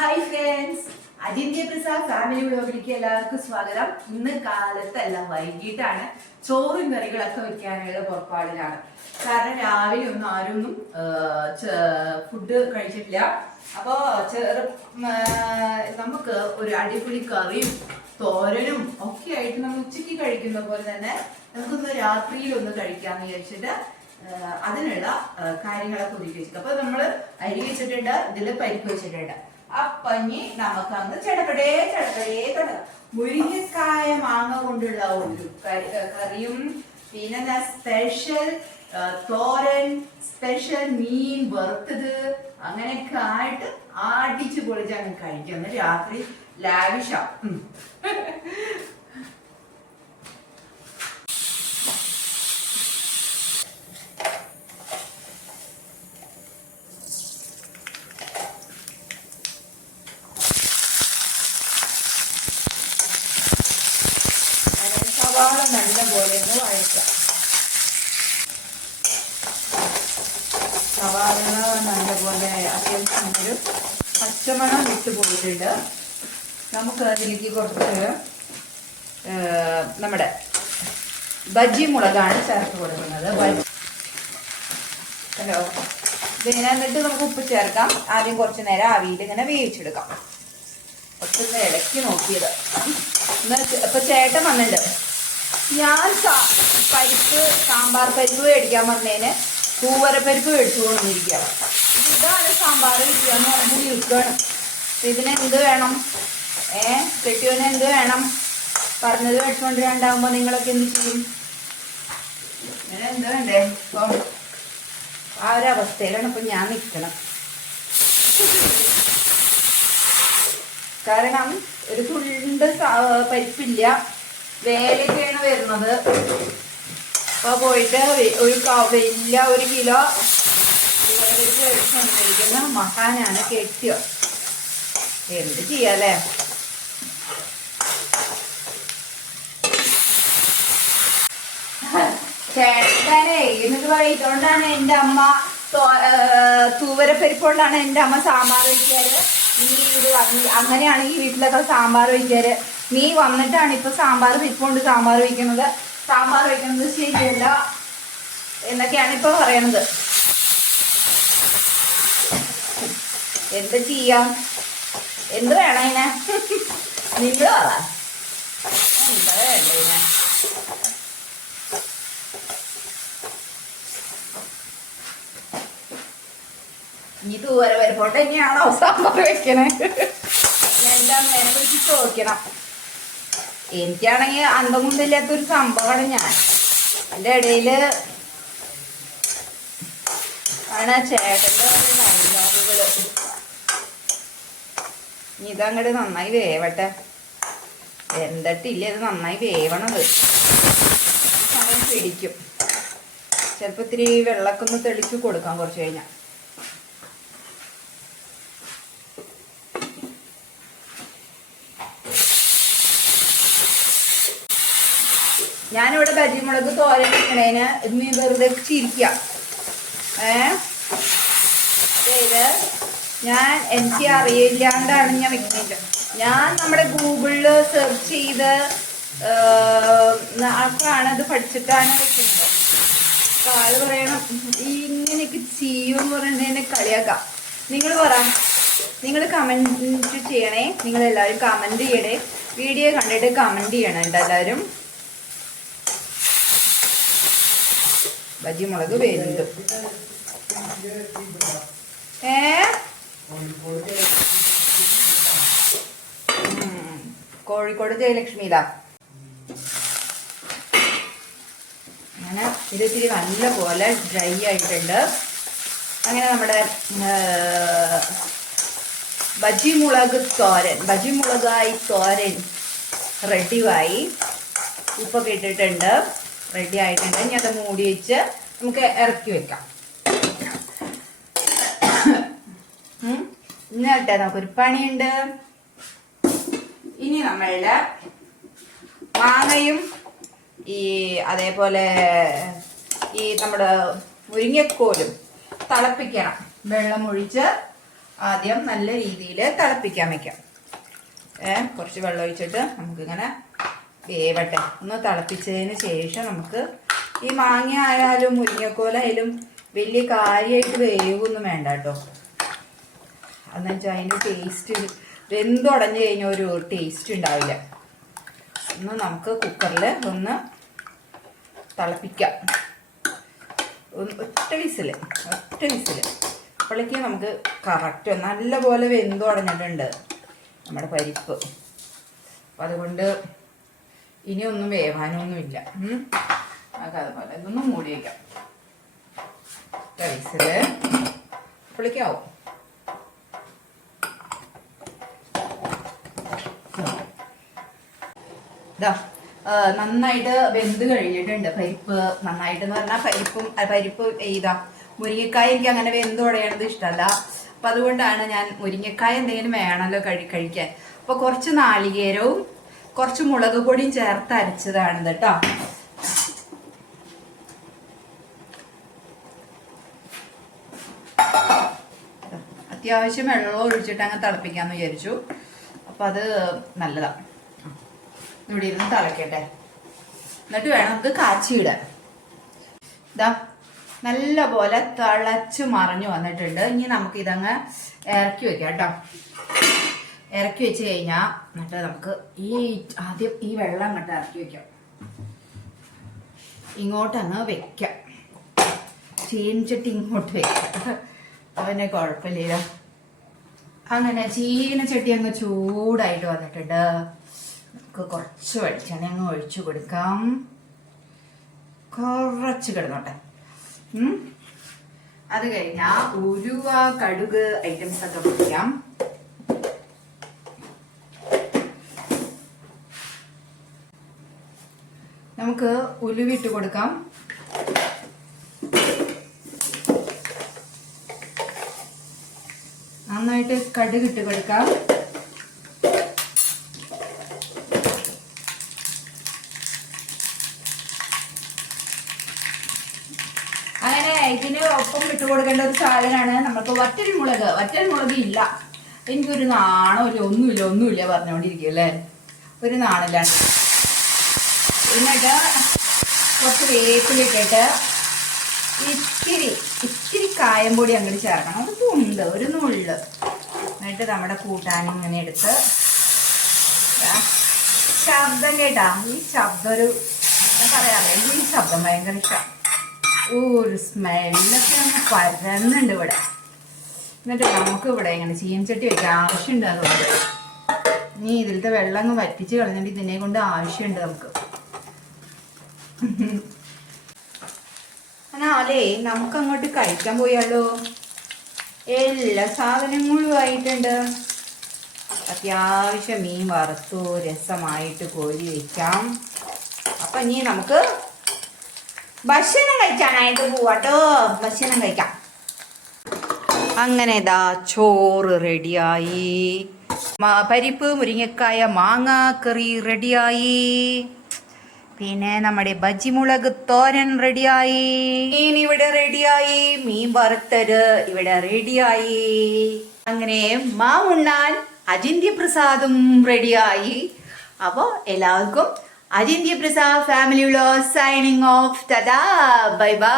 Hi friends, അജിന്ത്യ Prasad family വ്ലോഗിലേക്ക് എല്ലാവർക്കും സ്വാഗതം. ഇന്ന് കാലത്തല്ല, വൈകിട്ടാണ് ചോറും കറികളൊക്കെ വെക്കാനുള്ള പുറപ്പാടിലാണ്. കാരണം രാവിലെ ഒന്നും ആരൊന്നും ഫുഡ് കഴിച്ചിട്ടില്ല. അപ്പോ നമുക്ക് ഒരു അടിപൊളി കറിയും തോരനും ഒക്കെ ആയിട്ട് നമ്മൾ ഉച്ചയ്ക്ക് കഴിക്കുന്ന പോലെ തന്നെ നമുക്കൊന്ന് രാത്രിയിലൊന്ന് കഴിക്കാന്ന് വിചാരിച്ചിട്ട് അതിനുള്ള കാര്യങ്ങളൊക്കെ ഒരുക്കി വെച്ചിട്ട് അപ്പൊ നമ്മള് അരി വെച്ചിട്ടുണ്ട്, ഇതില് പരിപ്പ് വെച്ചിട്ടുണ്ട്. അപ്പൊ ഇനി നമുക്ക് അന്ന് ചടപടേ തുടങ്ങാം. മുരിങ്ങക്കായ മാങ്ങ കൊണ്ടുള്ള ഒരു കറിയും പിന്നെ സ്പെഷ്യൽ തോരൻ, സ്പെഷ്യൽ മീൻ വറുത്തത്, അങ്ങനെയൊക്കെ ആയിട്ട് അടിച്ചു പൊളിച്ച് അങ്ങ് കഴിക്കാം. രാത്രി ലാവിഷാ. സവാള നല്ല പോലെ ഒന്ന് വഴറ്റാം. സവാള നല്ലപോലെ അത്യാവശ്യം ഒരു പച്ചമണം വിട്ട് പോയിട്ടുണ്ട്. നമുക്ക് അതിലേക്ക് കുറച്ച് നമ്മുടെ ബജ്ജി മുളകാണ് ചേർത്ത് കൊടുക്കുന്നത്. ഹലോ, ഇതിങ്ങനെ എന്നിട്ട് നമുക്ക് ഉപ്പ് ചേർക്കാം. ആദ്യം കുറച്ച് നേരം ആവിയിൽ ഇങ്ങനെ വേവിച്ചെടുക്കാം. കുറച്ചൊന്ന് ഇളക്കി നോക്കിയത്. ഇപ്പൊ ചേട്ടൻ വന്നിട്ടുണ്ട്. ഞാൻ പരിപ്പ്, സാമ്പാർ പരിപ്പ് മേടിക്കാൻ വന്നതിന് തൂവരപ്പരിപ്പ് മേടിച്ചു കൊണ്ടിരിക്കുക. ഇതാണ് സാമ്പാർ വയ്ക്കുക എന്ന് പറഞ്ഞ് ഇരിക്കുകയാണ്. ഇതിന് എന്ത് വേണം, കെട്ടിയോന് എന്ത് വേണം, പറഞ്ഞത് മേടിച്ചുകൊണ്ട് രണ്ടാകുമ്പോ നിങ്ങളൊക്കെ എന്ത് ചെയ്യും? ഇങ്ങനെ എന്ത് വേണ്ടേ? അപ്പം ആ ഒരു അവസ്ഥയിലാണ് ഇപ്പൊ ഞാൻ നിൽക്കണം. കാരണം ഒരു തുണ്ട് പരിപ്പില്ല, വേലൊക്കെയാണ് വരുന്നത്. അപ്പൊ പോയിട്ട് ഒരു വലിയ 1 കിലോ മേടിക്കുന്ന മഹാനാണ് കെട്ടിയോ. എന്ത് ചെയ്യാല്ലേ? ചേട്ടനെ എന്നിട്ട് പറയിട്ടോണ്ടാണ് എൻ്റെ അമ്മ തൂവരപ്പരിപ്പോണ്ടാണ് എൻ്റെ അമ്മ സാമ്പാർ വയ്ക്കാറ്. അങ്ങനെയാണ് ഈ വീട്ടിലൊക്കെ സാമ്പാർ വയ്ക്കാറ്. നീ വന്നിട്ടാണ് ഇപ്പൊ സാമ്പാർ പരിപ്പോണ്ട് സാമ്പാർ വയ്ക്കുന്നത്. സാമ്പാർ വയ്ക്കുന്നത് ശരിയല്ല എന്നൊക്കെയാണ് ഇപ്പൊ പറയണത്. എന്ത് ചെയ്യാം? എന്ത് വേണം ഇതിനെ? നിങ്ങൾ പറ, എന്താ വേണ്ട ഇതിനെ? ഈ തൂവര പരിപ്പോട്ട് തന്നെയാണോ സാമ്പാർ വെക്കണേ? എൻ്റെ അമ്മേനെ വിളിച്ച് ചോദിക്കണം. എനിക്കാണെങ്കിൽ അന്തം കൊണ്ടില്ലാത്തൊരു സംഭവമാണ് ഞാൻ. എൻ്റെ ഇടയില് ആണ് ചേട്ടൻ്റെ ഡയലോഗുകള്. ഇതങ്ങോട്ട് നന്നായി വേവട്ടെ. എന്തിട്ടില്ല, ഇത് നന്നായി വേവണത്. സമയം പിടിക്കും. ചിലപ്പോൾ ഇത്തിരി വെള്ളമൊക്കെ ഒന്ന് തെളിച്ച് കൊടുക്കാം കുറച്ച് കഴിഞ്ഞാൽ. ഞാനിവിടെ ബജിമുളക് തോരൻ വെക്കണേന് ഇന്ന് വെറുതെ ചിരിക്കാം. അതായത് എനിക്ക് അറിയില്ലാണ്ടാണ് ഞാൻ വെക്കുന്നത്. ഞാൻ നമ്മുടെ ഗൂഗിളില് സെർച്ച് ചെയ്ത് ആൾക്കാണ് അത് പഠിച്ചിട്ടാണ് വെക്കുന്നത്. അപ്പൊ ആള് പറയണം ഇങ്ങനെയൊക്കെ ചെയ്യുമെന്ന് പറഞ്ഞിട്ട് എന്നെ കളിയാക്കാം. നിങ്ങൾ പറ, നിങ്ങൾ കമന്റ് ചെയ്യണേ. നിങ്ങളെല്ലാവരും കമന്റ് ചെയ്യണേ. വീഡിയോ കണ്ടിട്ട് കമന്റ് ചെയ്യണം എല്ലാവരും. ബജി മുളക് വെന്തു. കോഴിക്കോട് ജയലക്ഷ്മിയിലാ. അങ്ങനെ ഇത്തിരി നല്ല പോലെ ഡ്രൈ ആയിട്ടുണ്ട്. അങ്ങനെ നമ്മുടെ ബജി മുളകായി തോരൻ റെഡിയായി. ഉപ്പൊക്കെ ഇട്ടിട്ടുണ്ട്, റെഡി ആയിട്ടുണ്ട്. ഇനി അത് മൂടി വെച്ച് നമുക്ക് ഇറക്കി വെക്കാം. ഇന്നട്ടെ നമുക്കൊരു പണിയുണ്ട്. ഇനി നമ്മളുടെ മാങ്ങയും അതേപോലെ നമ്മുടെ മുരിങ്ങക്കോലും തിളപ്പിക്കണം. വെള്ളം ഒഴിച്ച് ആദ്യം നല്ല രീതിയിൽ തിളപ്പിക്കാൻ വെക്കാം. കുറച്ച് വെള്ളം ഒഴിച്ചിട്ട് നമുക്കിങ്ങനെ വേവട്ടെ. ഒന്ന് തിളപ്പിച്ചതിന് ശേഷം നമുക്ക് ഈ മാങ്ങ ആയാലും മുരിങ്ങക്കോലായാലും വലിയ കാര്യമായിട്ട് വേവൊന്നും വേണ്ട കേട്ടോ. എന്ന് വെച്ചാൽ അതിൻ്റെ ടേസ്റ്റ് വെന്തുടഞ്ഞു കഴിഞ്ഞാൽ ഒരു ടേസ്റ്റ് ഉണ്ടാവില്ല. ഒന്ന് നമുക്ക് കുക്കറിൽ ഒന്ന് തിളപ്പിക്കാം. ഒറ്റ വിസില്. അപ്പോഴേക്ക് നമുക്ക് കറക്റ്റ് നല്ലപോലെ വെന്തുടഞ്ഞിട്ടുണ്ട് നമ്മുടെ പരിപ്പ്. അപ്പം അതുകൊണ്ട് ഇനിയൊന്നും വേവാനൊന്നുമില്ല. നമുക്ക് അതുപോലെ ഇതൊന്നും മൂടി വയ്ക്കാം. ഒറ്റ വിസില് അപ്പോഴേക്കാവും. ഇതാ നന്നായിട്ട് വെന്ത് കഴിഞ്ഞിട്ടുണ്ട് പരിപ്പ്. നന്നായിട്ടെന്ന് പറഞ്ഞാൽ പരിപ്പ് ഇതാ മുരിങ്ങക്കായ എനിക്ക് അങ്ങനെ വെന്ത് ഉടയണത് ഇഷ്ടമല്ല. അപ്പം അതുകൊണ്ടാണ് ഞാൻ മുരിങ്ങക്കായ എന്തെങ്കിലും വേണമല്ലോ കഴിക്കാൻ. അപ്പോൾ കുറച്ച് നാളികേരവും കുറച്ച് മുളക് പൊടിയും ചേർത്ത് അരച്ചതാണ് കേട്ടോ. അത്യാവശ്യം വെള്ളം ഒഴിച്ചിട്ട് അങ്ങ് തിളപ്പിക്കാമെന്ന് വിചാരിച്ചു. അപ്പം അത് നല്ലതാണ്. ഇവിടെ ഇരുന്ന് തിളക്കട്ടെ. എന്നിട്ട് വേണം ഇത് കാച്ചിയിടാൻ. ഇതാ നല്ല പോലെ തിളച്ച് മറിഞ്ഞു വന്നിട്ടുണ്ട്. ഇനി നമുക്ക് ഇതങ്ങ് ഇറക്കി വെക്കാം കേട്ടോ. ഇറക്കി വെച്ച് കഴിഞ്ഞാൽ എന്നിട്ട് നമുക്ക് ആദ്യം ഈ വെള്ളം അങ്ങോട്ട് ഇറക്കി വെക്കാം. ഇങ്ങോട്ടങ്ങ് വെക്കാം. ചീനിച്ചിട്ട് ഇങ്ങോട്ട് വെക്കാം. അവനെ കുഴപ്പമില്ല. അങ്ങനെ ചീനച്ചട്ടി അങ്ങ് ചൂടായിട്ട് വന്നിട്ടുണ്ട്. നമുക്ക് കുറച്ച് വെളിച്ചെണ്ണ അങ്ങ് ഒഴിച്ചു കൊടുക്കാം. കുറച്ച് കിടന്നോട്ടെ. അത് കഴിഞ്ഞാൽ ഉലുവ കടുക് ഐറ്റംസ് ഒക്കെ പൊടിക്കാം. നമുക്ക് ഉലുവിട്ട് കൊടുക്കാം. നന്നായിട്ട് കടുക് ഇട്ട് കൊടുക്കാം. അങ്ങനെ ഇതിന് ഒപ്പം ഇട്ട് കൊടുക്കേണ്ട ഒരു സാധനമാണ് നമുക്ക് വറ്റൽമുളക് ഇല്ല. എനിക്കൊരു നാണോ ഇല്ല, ഒന്നുമില്ല പറഞ്ഞുകൊണ്ടിരിക്കും അല്ലേ. ഒരു നാണില്ലാണ്ട്. എന്നിട്ട് കുറച്ച് വേപ്പിലിട്ടിട്ട് ഇത്തിരി കായം പൊടി അങ്ങോട്ട് ചേർക്കണം. അത് ഉണ്ട് ഒരു നുള്ള്. എന്നിട്ട് നമ്മുടെ കൂട്ടാനും ഇങ്ങനെ എടുത്ത് ശബ്ദം കേട്ടാ. ഈ ശബ്ദം ഒരു പറയാറില്ല. ഈ ശബ്ദം ഭയങ്കര ഇഷ്ടം. ഒരു സ്മെല്ലൊക്കെ ഒന്ന് പരന്നുണ്ട് ഇവിടെ. എന്നിട്ട് നമുക്ക് ഇവിടെ ഇങ്ങനെ ചീനച്ചട്ടി വെക്കാൻ ആവശ്യമുണ്ട്. അതുകൊണ്ട് ഇനി ഇതിലത്തെ വെള്ളം അങ്ങ് വറ്റിച്ച് കളഞ്ഞിട്ട് ഇതിനെ കൊണ്ട് ആവശ്യമുണ്ട് നമുക്ക്. എന്നാലേ നമുക്ക് അങ്ങോട്ട് കഴിക്കാൻ പോയാലോ. എല്ലാ സാധനങ്ങളും ആയിട്ടുണ്ട്. അത്യാവശ്യം മീൻ വറുത്തു രസമായിട്ട് കോരി വയ്ക്കാം. അപ്പൊ ഇനി നമുക്ക് ഭക്ഷണം കഴിക്കാനായിട്ട് പോവാട്ടോ. ഭക്ഷണം കഴിക്കാം. അങ്ങനെ ഇതാ ചോറ് റെഡിയായി. പരിപ്പ് മുരിങ്ങക്കായ മാങ്ങാക്കറി റെഡിയായി. പിന്നെ നമ്മുടെ ബജിമുളക് തോരൻ റെഡിയായി. മീൻ ഇവിടെ റെഡിയായി. മീൻ വറുത്തത് ഇവിടെ റെഡിയായി. അങ്ങനെ മാവുണ്ണാൻ അജിന്ത്യ പ്രസാദും റെഡിയായി. അപ്പോൾ എല്ലാവർക്കും Ajinthya Prasad family vlog signing off. Tata bye by.